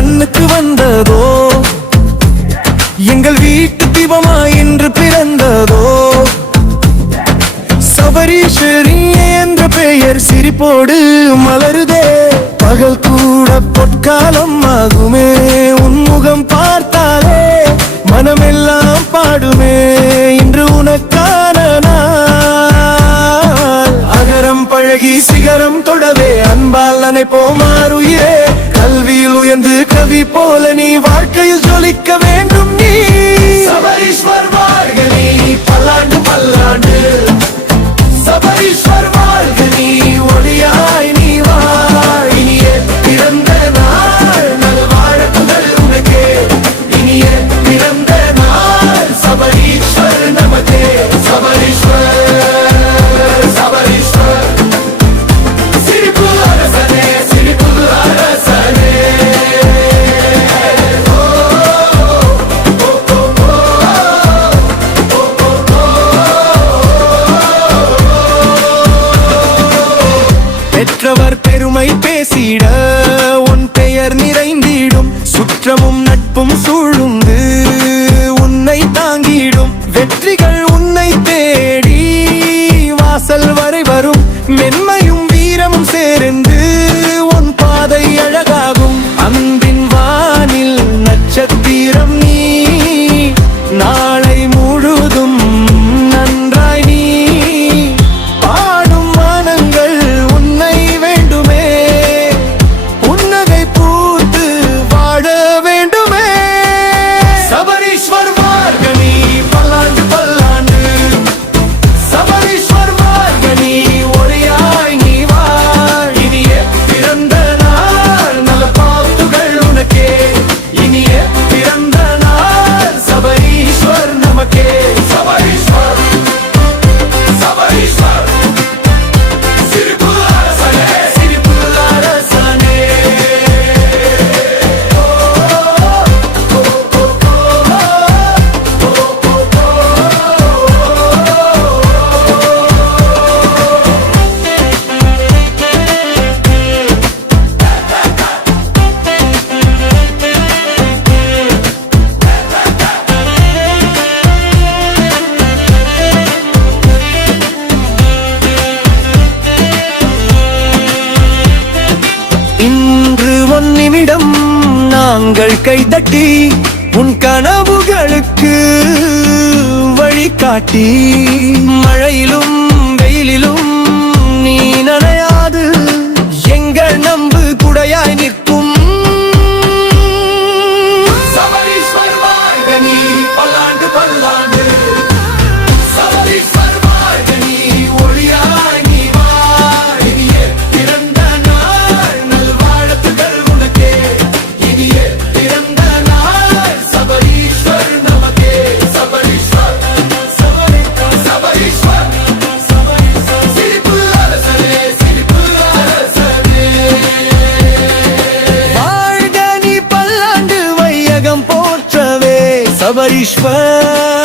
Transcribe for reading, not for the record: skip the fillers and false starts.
மண்ணுக்கு வந்ததோ, எங்கள் வீட்டு தீபமாய் இன்று பிறந்ததோ. சபரீஸ்வரி என்ற பெயர் சிரிப்போடு மலருதே. பகல் கூட பொற்காலம் ஆகுமே, உன்முகம் பார்த்தாலே மனமெல்லாம் பாடுமே. இன்று உனக்கான நாள். அகரம் பழகி சிகரம் தொடவே அன்பால் நினைப்போமாறுயிரே. கல்வியில் உயர்ந்து கவி போல நீ வாழ்க்கையில் ஜொலிக்க வேண்டும். நீ சபரீஸ்வர் வாழ்க, நீ பல்லாண்டு பல்லாண்டு. சபரீஸ்வர் வாழ்க, நீ ஒளியாய் நீ வாழ். இனிய பிறந்த நாள் நல்வாழ்த்துகள் உனக்கே. இனிய பிறந்த நாள் சபரீஸ்வர் நமதே. சபரீஸ்வர் சபரீஸ்வர் சிரிப்பு அரசனே, சிரிப்பு அரசனே. பெற்றவர் பெருமை பேசிட உன் பெயர் நிறைந்திடும். சுற்றமும் நட்பும் சூழ்ந்து உன்னை தாங்கிடும். வெற்றிகள் உன்னை தேடி வாசல் வரை வரும். மென்மையும் வீரமும் சேர்ந்து உன் பாதை அழகாகும். அன்பின் வானில் நட்சத்திரம் நீ, நாளை முழுதும் நன்றாய் நீ பாடும். வானங்கள் உன்னை வேண்டுமே, புன்னகை பூத்து வாழ வேண்டுமே. சபரீஸ்வர் வாழ்க, நீ பல்லாண்டு பல்லாண்டு. சபரீஸ்வர் வாழ்க, நீ ஒளியாய் நீ வாழ். இனிய பிறந்த நாள் நல பாத்துகள் உனக்கே. இனிய பிறந்த நாள் சபரீஸ்வர் நமக்கே. சபரீஸ்வர் சபரீஸ்வர் சிரிப்பு அரசனே, சிரிப்பு அரசனே. இன்று ஒன் நிமிடம் நாங்கள் கைதட்டி உன் கனவுகளுக்கு வழிகாட்டி. மழையிலும் வெயிலிலும் நீ நனையாது எங்கள் நம்பு குடையாய் நிற்கும். சபரீஸ்வர் வாழ்க, நீ பல்லாண்டு பல்லாண்டு. சபரீஸ்வர் வாழ்க, நீ ஒளியாய் நீ வாழ். இனிய பிறந்த நாள் நல்வாழ்த்துகள் உனக்கே. இனிய பிறந்த நாள் சபரீஸ்வர் நமக்கே. சபரீஸ்வர் சபரீஸ்வர் சபரீஸ்வர் சிரிப்பு அரசனே, சிரிப்பு அரசனே. வாழ்க நீ பல்லாண்டு வையகம் போற்றவே. சபரீஸ்வர்